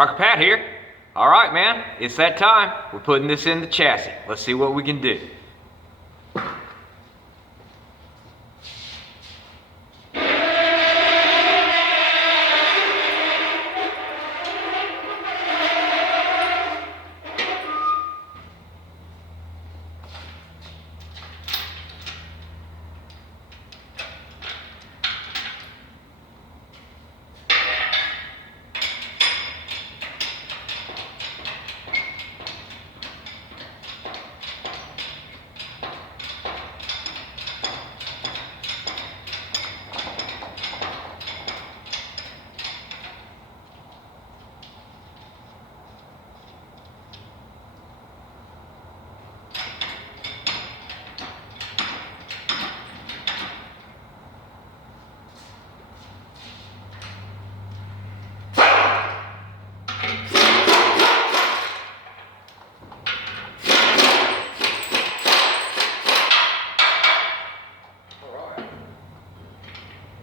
Rocker Pat here. All right, man, it's that time. We're putting this in the chassis. Let's see what we can do.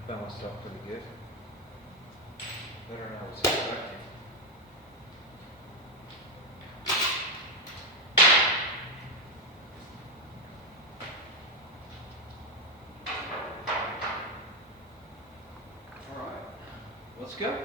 Balanced out pretty good. Better than I was expecting. All right, let's go.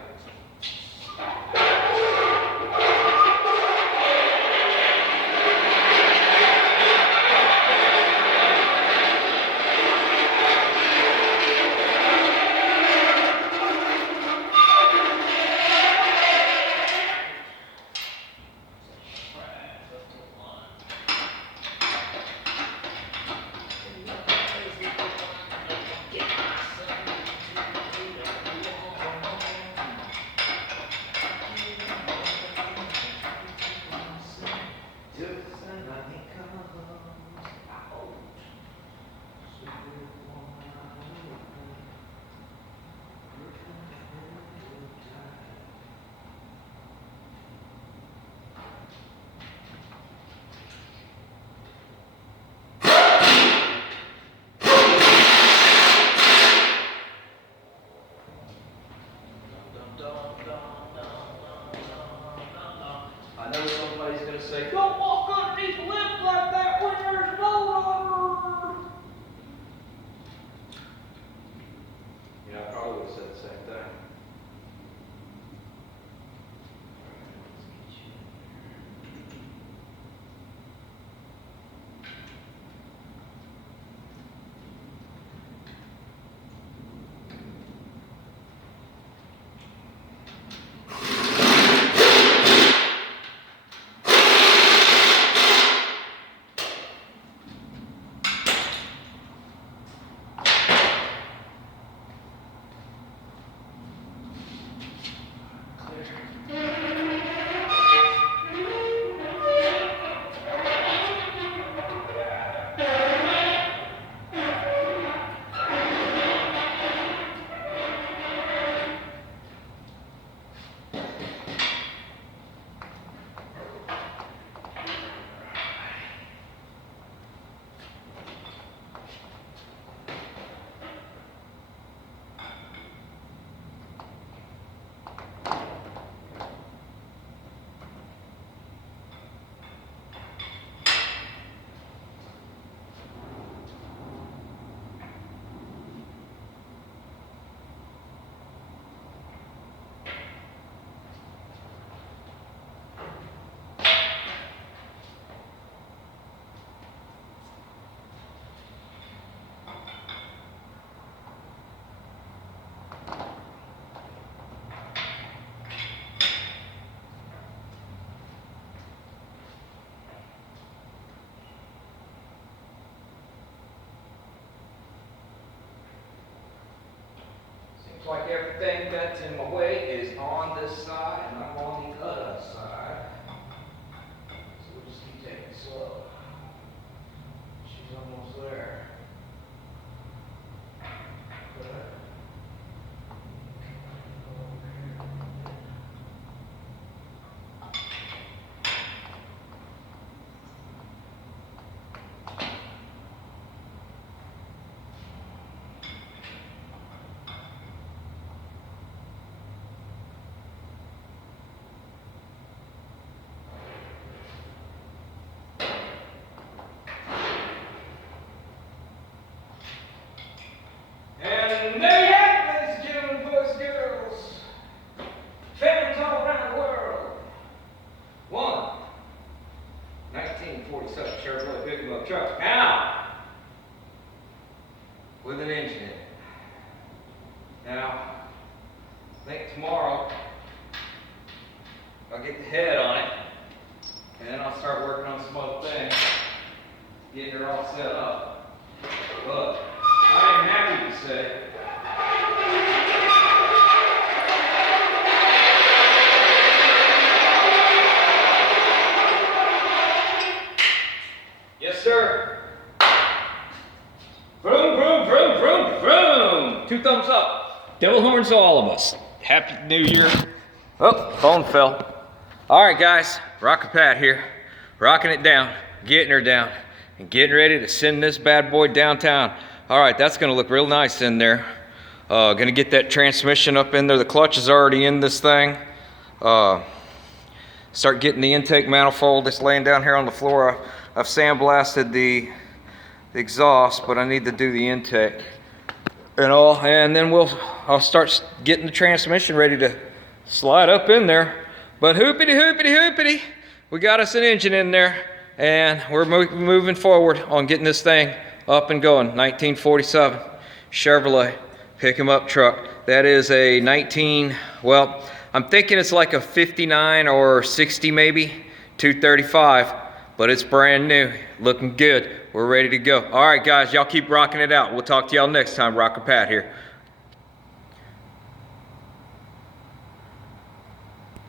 I know somebody's going to say, don't walk underneath the lift like that when there's no rubber. Yeah, I probably would have said the same thing. Seems like everything that's in my way is on this side and I'm on the other side. So we'll just keep taking it slow. She's almost there. Now, I think tomorrow I'll get the head on it, and then I'll start working on some other things, getting her all set up. But I am happy to say yes, sir. Vroom, vroom, vroom, vroom, vroom. 2 thumbs up. Devil horns to all of us. Happy New Year. Oh, phone fell. All right, guys. Rocker Pat here. Rocking it down, getting her down, and getting ready to send this bad boy downtown. All right, that's gonna look real nice in there. Gonna get that transmission up in there. The clutch is already in this thing. Start getting the intake manifold that's laying down here on the floor. I've sandblasted the exhaust, but I need to do the intake and all, and then I'll start getting the transmission ready to slide up in there. But hoopity hoopity hoopity, we got us an engine in there, and we're moving forward on getting this thing up and going. 1947 Chevrolet pick 'em up truck. That is a 19, well, I'm thinking it's like a 59 or 60 maybe, 235, but it's brand new, looking good. We're ready to go. All right, guys, y'all keep rocking it out. We'll talk to y'all next time. Rocker Pat here.